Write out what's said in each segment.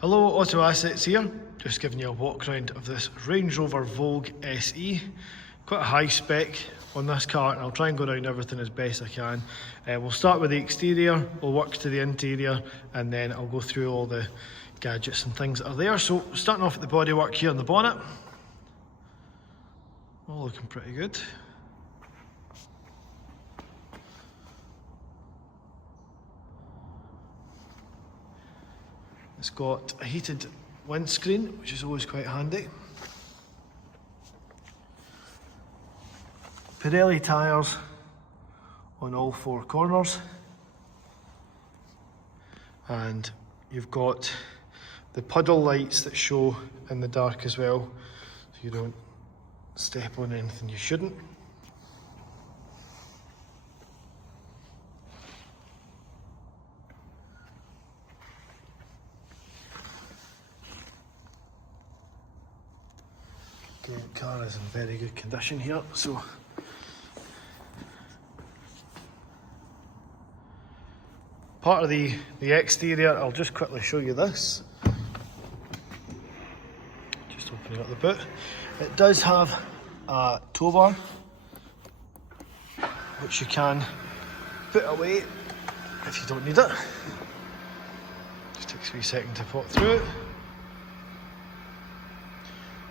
Hello, Auto Assets here. Just giving you a walk around of this Range Rover Vogue SE. Quite a high spec on this car, and I'll try and go around everything as best I can. We'll start with the exterior, we'll work to the interior, and then I'll go through all the gadgets and things that are there. So starting off at the bodywork here on the bonnet. All looking pretty good. It's got a heated windscreen, which is always quite handy. Pirelli tyres on all four corners. And you've got the puddle lights that show in the dark as well, so you don't step on anything you shouldn't. The car is in very good condition here, so part of the exterior, I'll just quickly show you this. Just opening up the boot. It does have a tow bar, which you can put away if you don't need it. Just takes a wee second to pop through it.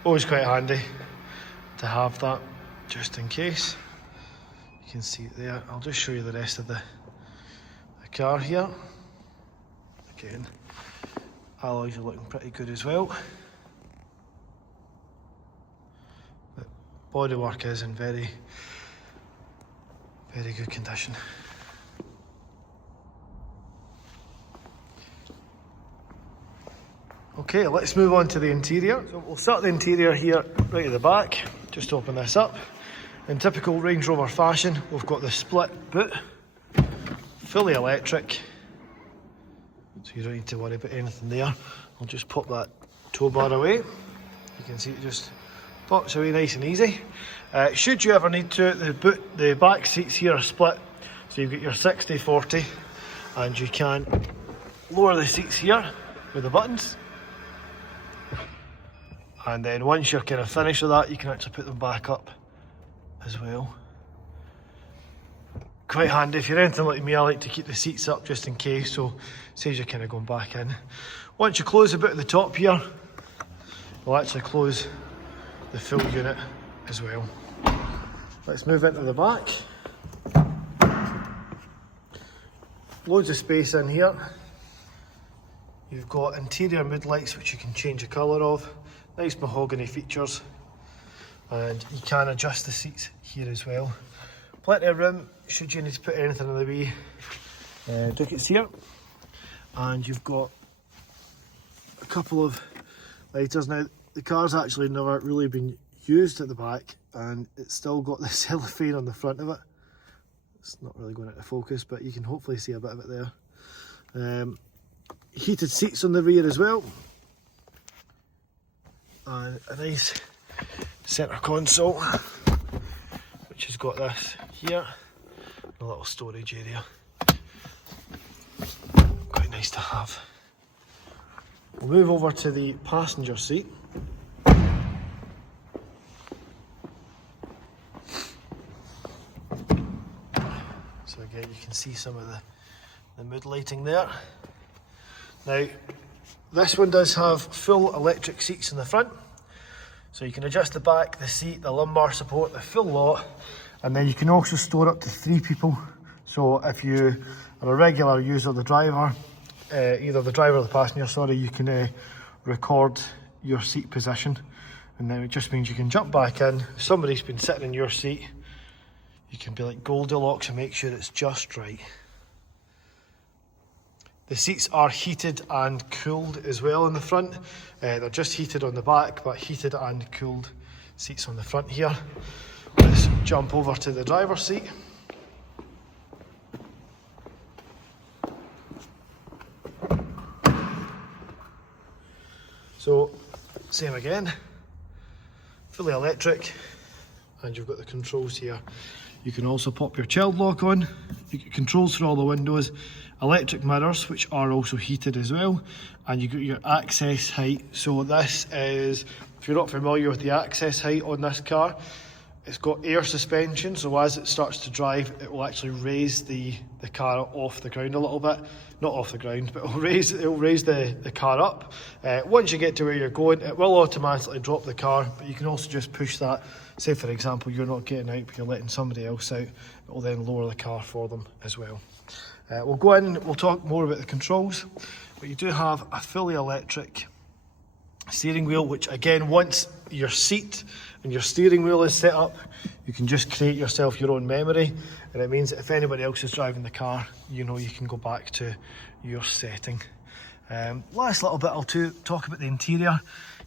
Always quite handy to have that, just in case. You can see it there. I'll just show you the rest of the car here. Again, alloys are looking pretty good as well. The bodywork is in very good condition. Okay, let's move on to the interior. So we'll start the interior here right at the back. Just open this up. In typical Range Rover fashion, we've got the split boot, fully electric, so you don't need to worry about anything there. I'll just pop that tow bar away. You can see it just pops away nice and easy. Should you ever need to, the back seats here are split, so you've got your 60/40, and you can lower the seats here with the buttons. And then once you're kind of finished with that, you can actually put them back up as well. Quite handy. If you're anything like me, I like to keep the seats up just in case, so saves you kind of going back in. Once you close the bit at the top here, you'll actually close the full unit as well. Let's move into the back. Loads of space in here. You've got interior mood lights, which you can change the colour of. Nice mahogany features, and you can adjust the seats here as well. Plenty of room should you need to put anything in the way. Duckets here, and you've got a couple of lighters. Now the car's actually never really been used at the back, and it's still got the cellophane on the front of it. It's not really going into focus, but you can hopefully see a bit of it there. Heated seats on the rear as well. And a nice centre console, which has got this here, and a little storage area. Quite nice to have. We'll move over to the passenger seat. So again, you can see some of the mood lighting there. Now, this one does have full electric seats in the front, so you can adjust the back, the seat, the lumbar support, the full lot, and then you can also store up to 3 people. So if you are a regular user, the driver, either the driver or the passenger, sorry, you can record your seat position, and then it just means you can jump back in. If somebody's been sitting in your seat, you can be like Goldilocks and make sure it's just right. The seats are heated and cooled as well in the front. They're just heated on the back, but heated and cooled seats on the front here. Let's jump over to the driver's seat. So, same again, fully electric, and you've got the controls here. You can also pop your child lock on you get controls for all the windows, electric mirrors, which are also heated as well, and you got your access height. So this is, if you're not familiar with the access height on this car, it's got air suspension, so as it starts to drive, it will actually raise the car off the ground a little bit. Not off the ground, but it'll raise the car up. Once you get to where you're going, it will automatically drop the car, but you can also just push that. Say for example, you're not getting out, but you're letting somebody else out, it will then lower the car for them as well. We'll go in and we'll talk more about the controls, but you do have a fully electric steering wheel, which again, once your seat and your steering wheel is set up, you can just create yourself your own memory, and it means that if anybody else is driving the car, you know you can go back to your setting. Last little bit, I'll talk about the interior.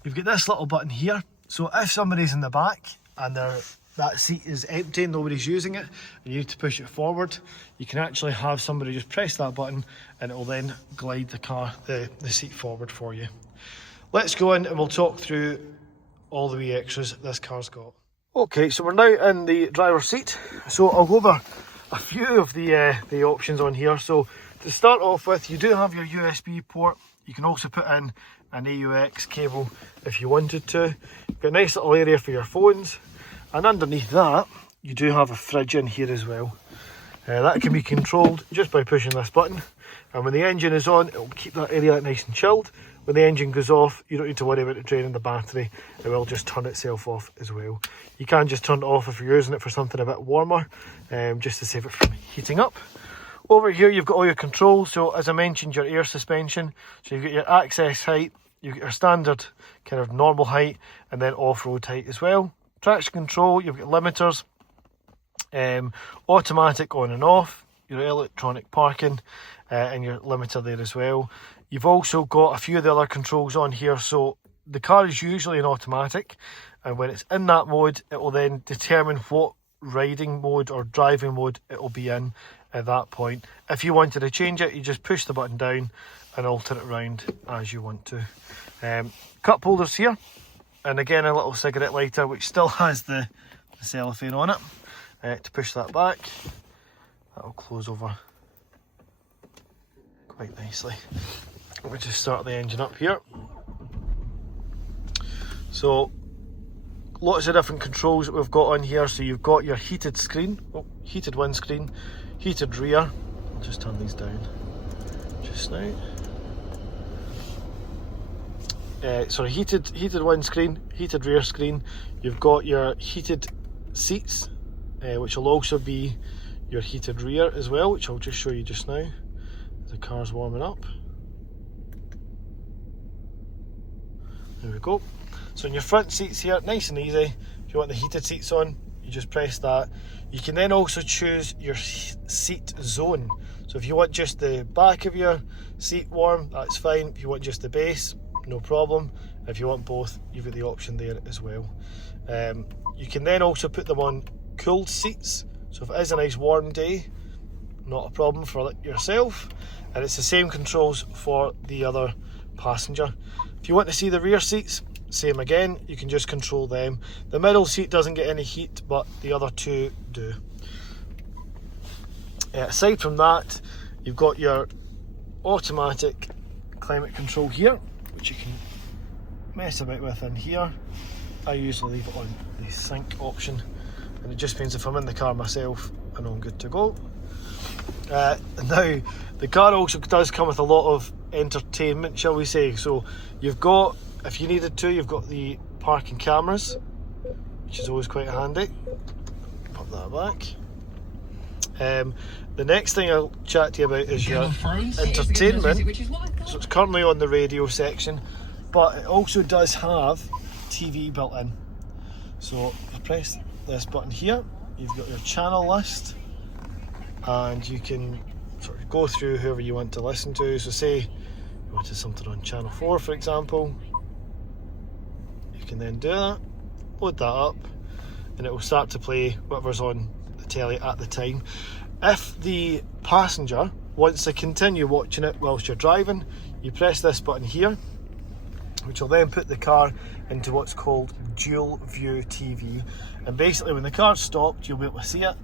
You've got this little button here, so if somebody's in the back and that seat is empty and nobody's using it, and you need to push it forward, you can actually have somebody just press that button and it will then glide the seat forward for you. Let's go in and we'll talk through all the wee extras this car's got. Okay, so we're now in the driver's seat, so I'll go over a few of the options on here. So to start off with, you do have your USB port. You can also put in an AUX cable if you wanted to. You've got a nice little area for your phones, and underneath that you do have a fridge in here as well. That can be controlled just by pushing this button, and when the engine is on, it will keep that area nice and chilled. When the engine goes off, you don't need to worry about it draining the battery. It will just turn itself off as well. You can just turn it off if you're using it for something a bit warmer, just to save it from heating up. Over here you've got all your controls. So as I mentioned, your air suspension. So you've got your access height, you've got your standard kind of normal height, and then off-road height as well. Traction control, you've got limiters, automatic on and off, your electronic parking, and your limiter there as well. You've also got a few of the other controls on here. So the car is usually in automatic, and when it's in that mode, it will then determine what riding mode or driving mode it will be in at that point. If you wanted to change it, you just push the button down and alter it around as you want to. Cup holders here, and again a little cigarette lighter which still has the cellophane on it. To push that back, that will close over quite nicely. We'll just start the engine up here. So lots of different controls that we've got on here. So you've got your heated screen, heated windscreen, heated rear. I'll just turn these down just now. Heated windscreen, heated rear screen. You've got your heated seats, which will also be your heated rear as well, which I'll just show you just now as the car's warming up. There we go. So in your front seats here, nice and easy. If you want the heated seats on, you just press that. You can then also choose your seat zone. So if you want just the back of your seat warm, that's fine. If you want just the base, no problem. If you want both, you've got the option there as well. You can then also put them on cooled seats. So if it is a nice warm day, not a problem for yourself. And it's the same controls for the other passenger. If you want to see the rear seats, same again, you can just control them. The middle seat doesn't get any heat, but the other two do. Aside from that, you've got your automatic climate control here, which you can mess about with in here. I usually leave it on the sync option, and it just means if I'm in the car myself, I know I'm good to go. Now, the car also does come with a lot of entertainment, shall we say. So you've got, if you needed to, you've got the parking cameras, which is always quite handy. Pop that back. The next thing I'll chat to you about is your entertainment. So it's currently on the radio section, but it also does have TV built in. So if you press this button here, you've got your channel list, and you can sort of go through whoever you want to listen to. So say you wanted something on channel 4, for example, you can then do that, load that up, and it will start to play whatever's on the telly at the time. If the passenger wants to continue watching it whilst you're driving, you press this button here, which will then put the car into what's called dual view TV. And basically when the car's stopped, you'll be able to see it.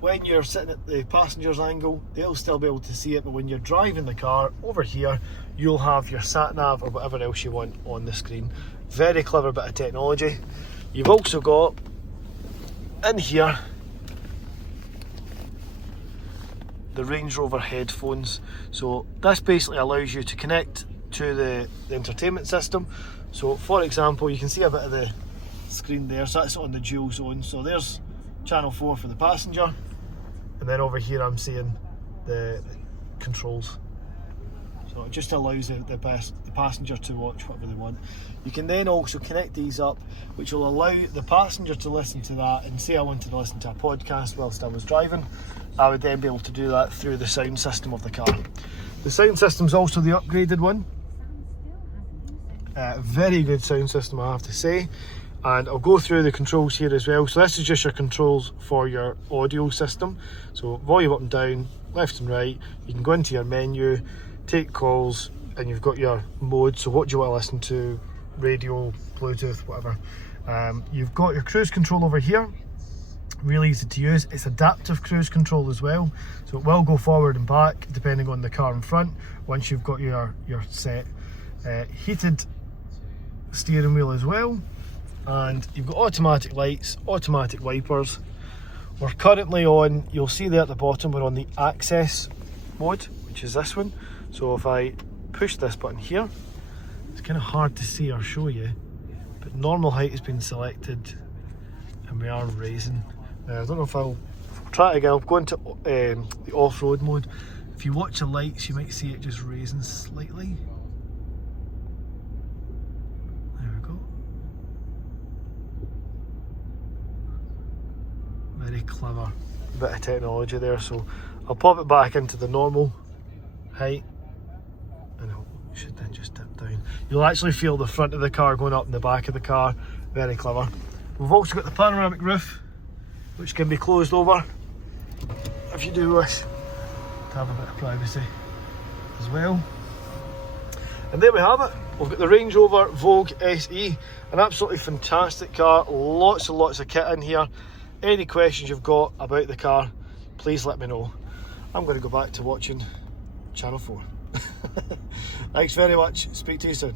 when you're sitting at the passenger's angle, they'll still be able to see it, but when you're driving the car over here, you'll have your sat nav or whatever else you want on the screen. Very clever bit of technology. You've also got in here the Range Rover headphones. So this basically allows you to connect to the entertainment system. So for example, you can see a bit of the screen there, so that's on the dual zone. So there's channel 4 for the passenger, and then over here I'm seeing the controls. So it just allows the passenger to watch whatever they want. You can then also connect these up, which will allow the passenger to listen to that, and say I wanted to listen to a podcast whilst I was driving, I would then be able to do that through the sound system of the car. The sound system's also the upgraded one. Very good sound system, I have to say. And I'll go through the controls here as well. So this is just your controls for your audio system. So volume up and down, left and right. You can go into your menu, take calls, and you've got your mode. So what do you want to listen to? Radio, Bluetooth, whatever. You've got your cruise control over here. Really easy to use. It's adaptive cruise control as well. So it will go forward and back depending on the car in front once you've got your set. Heated steering wheel as well. And you've got automatic lights, automatic wipers. We're currently on, you'll see there at the bottom, we're on the access mode, which is this one. So if I push this button here, it's kind of hard to see or show you, but normal height has been selected and we are raising. I don't know if I'll try it again. I'll go into the off-road mode. If you watch the lights, you might see it just raising slightly. Very clever bit of technology there. So I'll pop it back into the normal height, and it should then just dip down. You'll actually feel the front of the car going up in the back of the car. Very clever. We've also got the panoramic roof, which can be closed over if you do wish to have a bit of privacy as well. And there we have it. We've got the Range Rover Vogue SE, an absolutely fantastic car. Lots and lots of kit in here. Any questions you've got about the car, please let me know. I'm going to go back to watching Channel 4. Thanks very much. Speak to you soon.